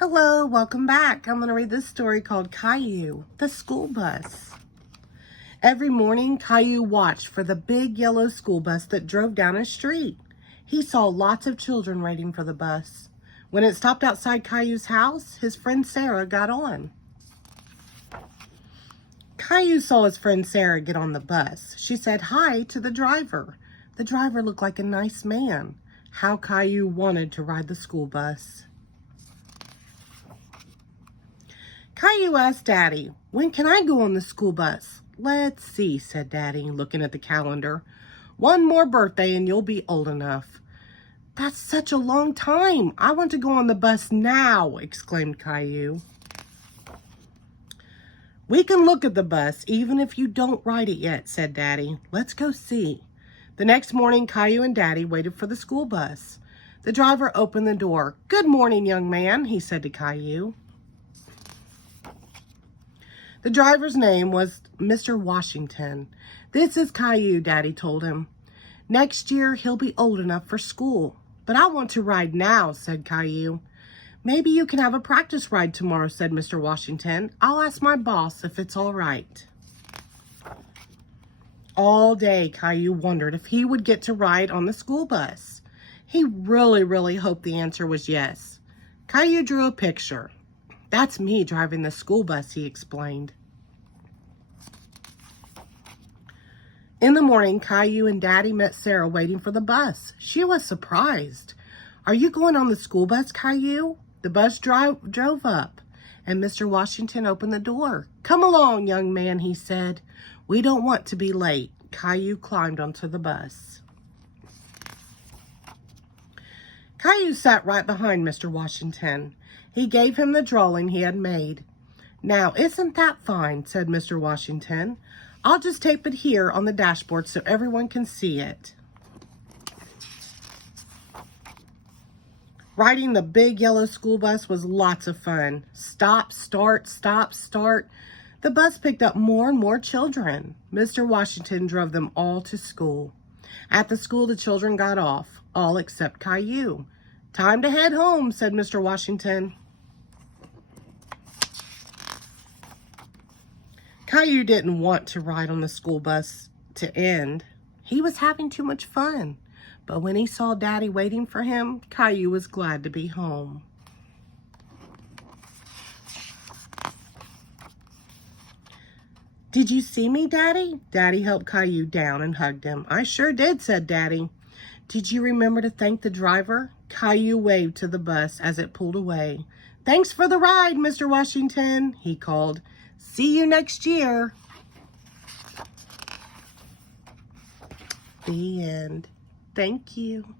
Hello, welcome back. I'm going to read this story called Caillou, the School Bus. Every morning, Caillou watched for the big yellow school bus that drove down a street. He saw lots of children waiting for the bus. When it stopped outside Caillou's house, his friend Sarah got on. Caillou saw his friend Sarah get on the bus. She said hi to the driver. The driver looked like a nice man. How Caillou wanted to ride the school bus. Caillou asked Daddy, "When can I go on the school bus?" "Let's see," said Daddy, looking at the calendar. "One more birthday and you'll be old enough." "That's such a long time. I want to go on the bus now," exclaimed Caillou. "We can look at the bus even if you don't ride it yet," said Daddy. "Let's go see." The next morning, Caillou and Daddy waited for the school bus. The driver opened the door. "Good morning, young man," he said to Caillou. The driver's name was Mr. Washington. "This is Caillou," Daddy told him. "Next year, he'll be old enough for school." "But I want to ride now," said Caillou. "Maybe you can have a practice ride tomorrow," said Mr. Washington. "I'll ask my boss if it's all right." All day, Caillou wondered if he would get to ride on the school bus. He really hoped the answer was yes. Caillou drew a picture. "That's me driving the school bus," he explained. In the morning, Caillou and Daddy met Sarah waiting for the bus. She was surprised. "Are you going on the school bus, Caillou?" The bus drove up, and Mr. Washington opened the door. "Come along, young man," he said. "We don't want to be late." Caillou climbed onto the bus. Caillou sat right behind Mr. Washington. He gave him the drawing he had made. "Now, isn't that fine?" said Mr. Washington. "I'll just tape it here on the dashboard so everyone can see it." Riding the big yellow school bus was lots of fun. Stop, start, stop, start. The bus picked up more and more children. Mr. Washington drove them all to school. At the school, the children got off, all except Caillou. "Time to head home," said Mr. Washington. Caillou didn't want to ride on the school bus to end. He was having too much fun. But when he saw Daddy waiting for him, Caillou was glad to be home. "Did you see me, Daddy?" Daddy helped Caillou down and hugged him. "I sure did," said Daddy. "Did you remember to thank the driver?" Caillou waved to the bus as it pulled away. "Thanks for the ride, Mr. Washington," he called. "See you next year." The end. Thank you.